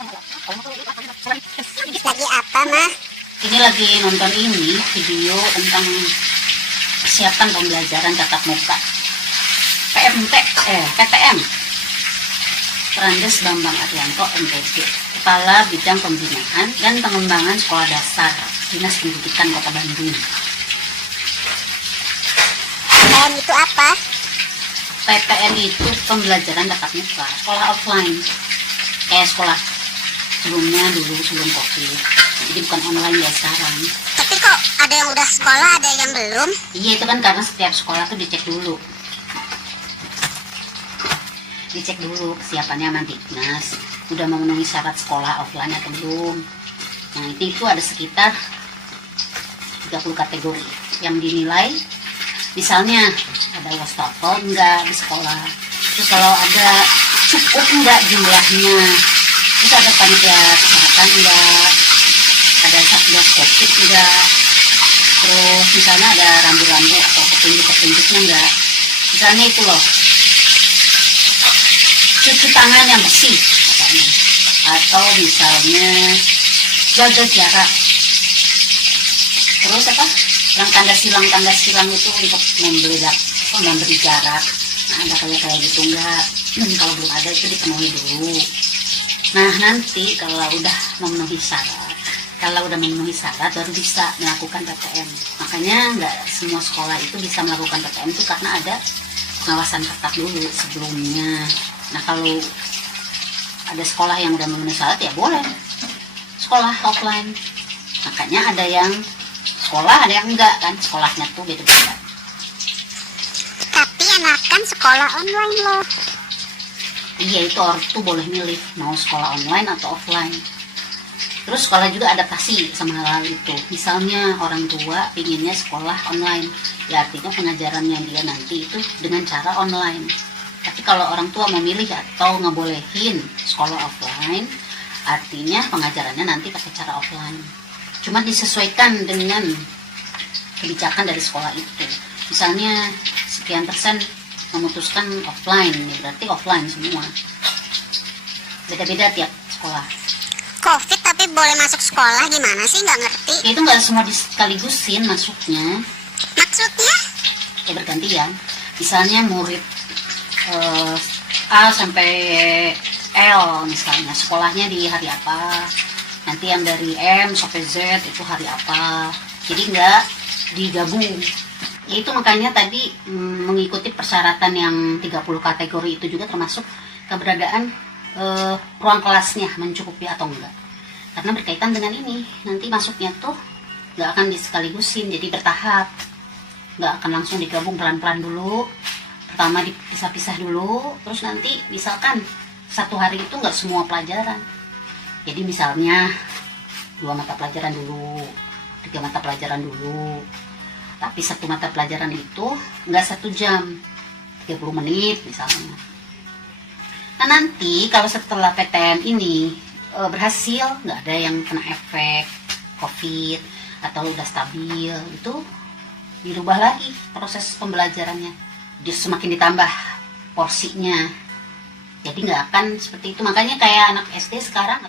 Lagi apa, Mah? Ini lagi nonton video tentang persiapan pembelajaran tatap muka. PTM. Perandes Bambang Arianto MPD, Kepala Bidang Pembinaan dan Pengembangan Sekolah Dasar, Dinas Pendidikan Kota Bandung. PTM itu apa? PTM itu pembelajaran tatap muka, sekolah offline. Kayak sekolah sebelumnya dulu, sebelum COVID. Jadi bukan online ya sekarang. Tapi kok ada yang udah sekolah, ada yang belum? Iya, itu kan karena setiap sekolah tuh dicek dulu kesiapannya sama Diknas, udah memenuhi syarat sekolah offline atau belum. Nah itu ada sekitar 30 kategori yang dinilai. Misalnya ada wastafel enggak di sekolah, terus kalau ada cukup enggak jumlahnya, terus ada panitia kesehatan enggak, ada satgas covid enggak, terus misalnya ada rambu-rambu atau petunjuk-petunjuknya enggak. Misalnya itu loh, cuci tangan yang bersih misalnya. Atau misalnya jaga jarak, terus apa yang tanda silang itu untuk memberi jarak. Nah ada kayak gitu enggak? Kalau belum ada itu dipenuhi dulu. Nah nanti kalau udah memenuhi syarat baru bisa melakukan PTM. Makanya nggak semua sekolah itu bisa melakukan PTM itu karena ada pengawasan ketat dulu sebelumnya. Nah kalau ada sekolah yang udah memenuhi syarat ya boleh sekolah offline. Makanya ada yang sekolah, ada yang enggak kan, sekolahnya tuh beda-beda. Tapi enakan sekolah online loh. Iya, itu orang tuh boleh milih mau sekolah online atau offline. Terus sekolah juga adaptasi sama hal itu. Misalnya orang tua pinginnya sekolah online, ya artinya pengajarannya dia nanti itu dengan cara online. Tapi kalau orang tua memilih atau ngebolehin sekolah offline, artinya pengajarannya nanti pakai cara offline. Cuma disesuaikan dengan kebijakan dari sekolah itu. Misalnya sekian persen memutuskan offline, ya berarti offline semua. Beda-beda tiap sekolah. COVID tapi boleh masuk sekolah, gimana sih? Nggak ngerti. Ya, itu nggak semua disekaligusin masuknya. Maksudnya? Ya bergantian. Misalnya murid A sampai L misalnya, sekolahnya di hari apa. Nanti yang dari M sampai Z itu hari apa. Jadi nggak digabung. Ya itu makanya tadi mengikuti persyaratan yang 30 kategori itu juga termasuk keberadaan ruang kelasnya mencukupi atau enggak. Karena berkaitan dengan ini, nanti masuknya tuh nggak akan disekaligusin, jadi bertahap. Nggak akan langsung digabung, pelan-pelan dulu. Pertama dipisah-pisah dulu, terus nanti misalkan satu hari itu nggak semua pelajaran. Jadi misalnya 2 mata pelajaran dulu, 3 mata pelajaran dulu. Tapi 1 mata pelajaran itu nggak 1 jam, 30 menit misalnya. Nah nanti kalau setelah PTM ini berhasil, nggak ada yang kena efek COVID atau udah stabil, itu dirubah lagi proses pembelajarannya. Dia semakin ditambah porsinya. Jadi nggak akan seperti itu. Makanya kayak anak SD sekarang,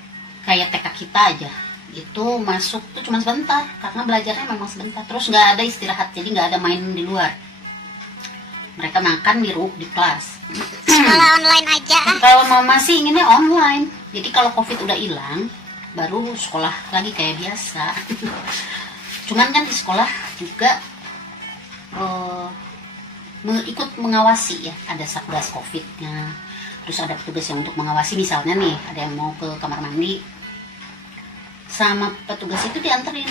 kayak TK kita aja, itu masuk tuh cuma sebentar karena belajarnya memang sebentar. Terus nggak ada istirahat, jadi nggak ada main di luar. Mereka makan di kelas. Sekolah online aja. Kalau mau masih inginnya online. Jadi kalau COVID udah hilang, baru sekolah lagi kayak biasa. Cuman kan di sekolah juga ikut mengawasi ya, ada satgas COVID-nya. Terus ada petugas yang untuk mengawasi, misalnya nih ada yang mau ke kamar mandi, sama petugas itu dianterin,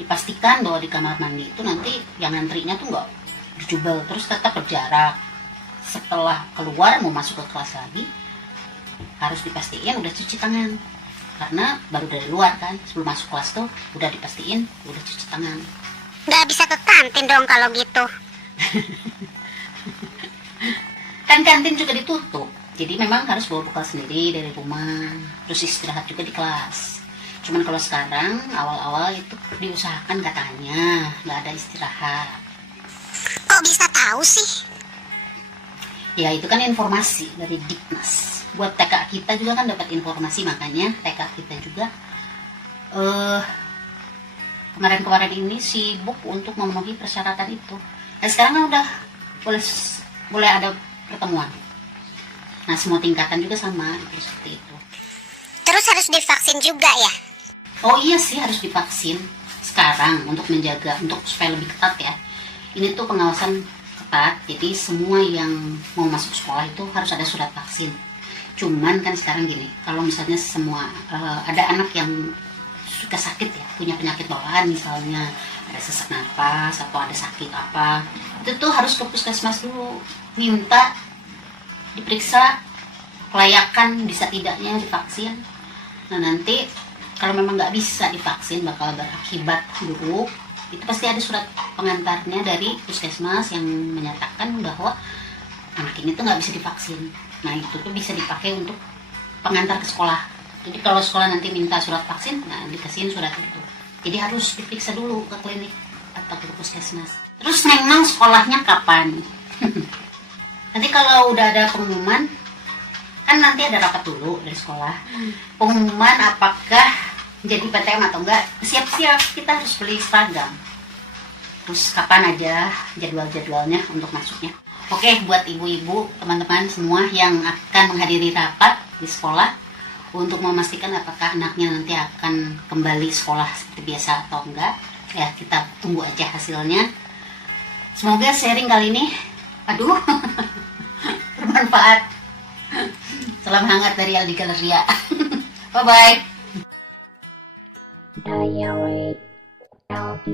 dipastikan bahwa di kamar mandi itu nanti yang antrinya tuh nggak dijubel, terus tetap berjarak. Setelah keluar mau masuk ke kelas lagi harus dipastiin udah cuci tangan, karena baru dari luar kan, sebelum masuk kelas tuh udah dipastiin udah cuci tangan. Nggak bisa ke kantin dong kalau gitu. Kan kantin juga ditutup, jadi memang harus bawa bekal sendiri dari rumah, terus istirahat juga di kelas. Cuman kalau sekarang awal-awal itu diusahakan katanya nggak ada istirahat. Kok bisa tahu sih? Ya itu kan informasi dari Diknas. buat TK kita juga kan dapat informasi, makanya TK kita juga kemarin-kemarin ini sibuk untuk memenuhi persyaratan itu. Nah sekarang kan udah boleh ada pertemuan. Nah semua tingkatan juga sama itu, seperti itu. Terus harus divaksin juga ya? Oh iya sih, harus divaksin sekarang untuk menjaga, untuk supaya lebih ketat ya. Ini tuh pengawasan ketat, jadi semua yang mau masuk sekolah itu harus ada surat vaksin. Cuman kan sekarang gini, kalau misalnya semua ada anak yang suka sakit ya, punya penyakit bawaan misalnya, ada sesak napas atau ada sakit apa, itu tuh harus ke puskesmas dulu, minta diperiksa kelayakan bisa tidaknya divaksin. Nah nanti kalau memang nggak bisa divaksin bakal berakibat buruk, itu pasti ada surat pengantarnya dari puskesmas yang menyatakan bahwa anak ini tuh nggak bisa divaksin. Nah itu tuh bisa dipakai untuk pengantar ke sekolah. Jadi kalau sekolah nanti minta surat vaksin, nah dikasihin surat itu. Jadi harus diperiksa dulu ke klinik atau ke puskesmas. Terus memang sekolahnya kapan? Nanti kalau udah ada pengumuman, kan nanti ada rapat dulu dari sekolah. Pengumuman apakah jadi PTM atau enggak, siap-siap kita harus beli seragam. Terus kapan aja jadwal-jadwalnya untuk masuknya. Oke, buat ibu-ibu, teman-teman semua yang akan menghadiri rapat di sekolah untuk memastikan apakah anaknya nanti akan kembali sekolah seperti biasa atau enggak, ya kita tunggu aja hasilnya. Semoga sharing kali ini, aduh, bermanfaat. Salam hangat dari Aldi Galeria. Bye-bye. Diary LD